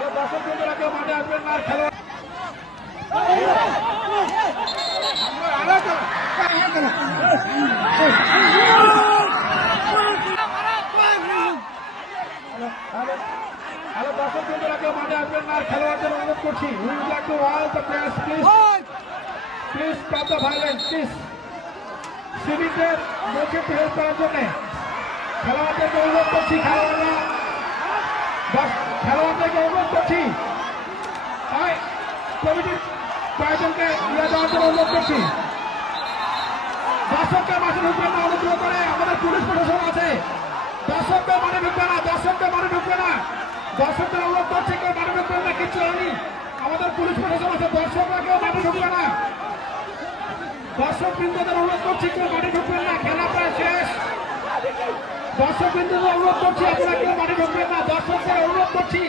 দর্শক বন্ধুরা কেউ মাঠে আসবেন না, খেলোয়াড় দর্শক বন্ধুরা কেউ মাঠে আসবেন না, খেলোয়াড়দের অনুরোধ করছি। We would like to all the players, please stop the violence, please. সিভিকদের মুখে হেল্প করার জন্য খেলোয়াড়দেরকে অনুরোধ করছি, খেলোয়াড়দেরকে অনুরোধ করছি, কমিটির কয়েকজনকে ইয়ে দেওয়ার জন্য অনুরোধ করছি। দর্শককে মাঠে ঢুকবেন না, অনুগ্রহ করে, আমাদের পুলিশ প্রশাসন আছে। দর্শককে মাঠে ঢুকবে না, দর্শককে মাঠে ঢুকবে না, দর্শকদের অনুরোধ করছি, কেউ মাঠে ঢুকবেন না, কিচ্ছু হয়নি, আমাদের পুলিশ প্রশাসন আছে। দর্শকরা কেউ মাঠে ঢুকবে না, দর্শক বৃন্দদের অনুরোধ করছি, কেউ মাঠে ঢুকবেন না, খেলা প্রায় শেষ। দর্শক বৃন্দদের অনুরোধ করছি, আপনারা কেউ মাঠে ঢুকবেন না, দর্শকদের অনুরোধ করছি,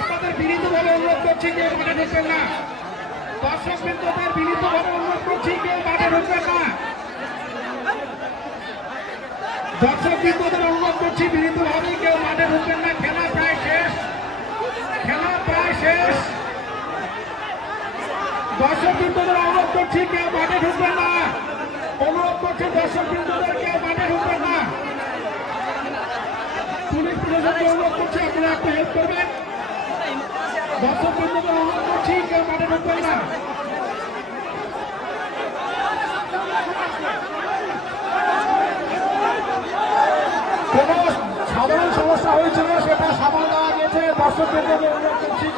আপনাদের বিনীতভাবে অনুরোধ করছি, কেউ মাঠে ঢুকবেন না, দর্শক বৃন্দদের বিনীতভাবে অনুরোধ করছি, কেউ মাঠে ঢুকবেন না, দর্শক বৃন্দদের অনুরোধ করছি, বিনীতভাবে কেউ মাঠে ঢুকবেন না, খেলা প্রায় শেষ, খেলা প্রায় শেষ। দর্শক বৃন্দদের অনুরোধ করছি, কেউ মাঠে ঢুকবেন না, অনুরোধ করছি, দর্শক বৃন্দদের কেউ মাঠে ঢুকবেন না, পুলিশ প্রশাসনকে অনুরোধ করছি, আপনারা একটু হেল্প করবেন। দর্শক বৃন্দদের অনুরোধ করছি, কেউ মাঠে ঢুকবেন না। কোন সাধারণ সমস্যা হয়েছিল, সেটা সামাল দেওয়া গেছে। দর্শক বৃন্দদের অনুরোধ করছি।